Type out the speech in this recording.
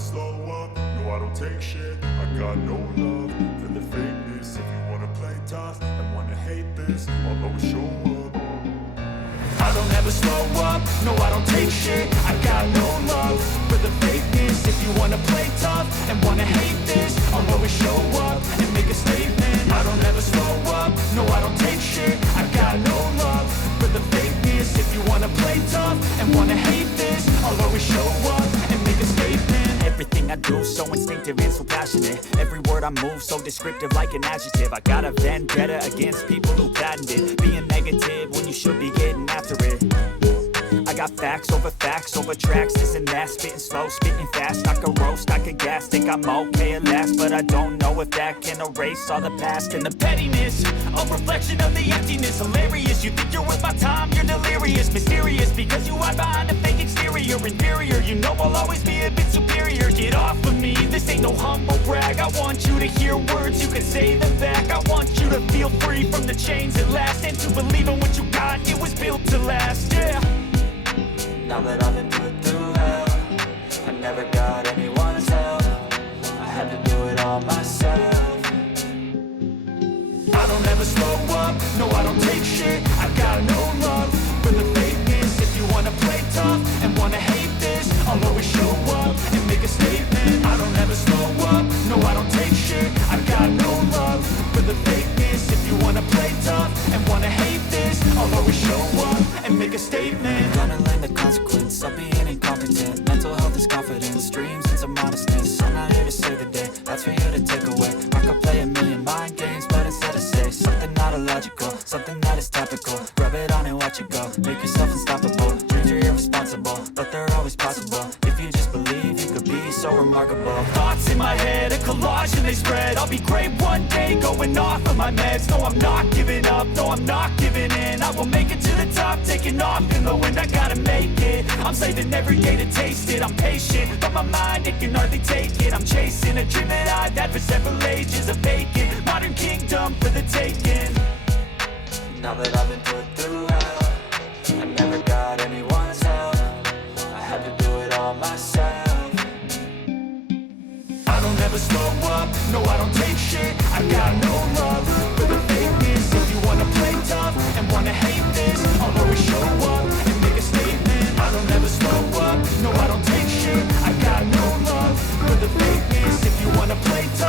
slow up, no I don't take shit. I got no love for the fakeness. If you wanna play tough and wanna hate this, I'll always show up. I don't ever slow up, no I don't take shit. I got no love for the fakeness. If you wanna play tough and wanna hate this, I'll always show up and make a statement. I don't ever slow up, no I don't take shit. I got no love for the fakeness. If you wanna play tough and wanna hate this, I'll always show up and make a statement. Everything I do so instinctive and so passionate. Every word I move so descriptive like an adjective. I got a vendetta against people who patented being negative when you should be getting after it. I got facts over tracks, this and that. Spitting slow, spitting fast. I could roast, I could gas. Think I'm okay at last, but I don't know if that can erase all the past. And the pettiness, a reflection of the emptiness. Hilarious, you think you're worth my time, you're delirious. Mysterious, because you hide behind a fake exterior. Inferior, you know I'll always be a bit superior. Get off of me, this ain't no humble brag. I want you to hear words, you can say them back. I want you to feel free from the chains at last, and to believe in what you got, it was built to last, yeah. Now that I've been put through hell, I never got anyone's help. I had to do it all myself. I don't ever slow up, no I don't take shit. I got no love for the fakeness. If you wanna play tough and wanna hate this, I'll always show up and make a statement. I don't ever slow up, no I don't take shit. I got no love for the fakeness. If you wanna play tough and wanna hate this, I'll always show up and make a statement. Gonna learn the consequence of being incompetent. Mental health is confidence, dreams and some modestness. I'm not here to save the day, that's for you to take away. I could play a million mind games, but instead I say something not illogical, something that is topical. Rub it on and watch it go, make yourself unstoppable. Dreams are irresponsible, but they're always possible. If you just believe, you could be so remarkable. Thoughts in my head, a collage and they spread. I'll be great one day, going off of my meds. No, I'm not giving up, no, I'm not giving in. I will make it to the top, taking off in the wind. I gotta make it, I'm saving every day to taste it. I'm patient, but my mind, it can hardly take it. I'm chasing a dream that I've had for several ages. A vacant, modern kingdom for the taking. Now that I've been put through hell, I never got anyone's help. I had to do it all myself. I don't ever slow up, no I don't take shit. I got no love for the fakeness. If you wanna play tough and wanna hate this, I'll always show up and make a statement. I don't ever slow up, no I don't take shit. I got no love for the fakeness. If you wanna play tough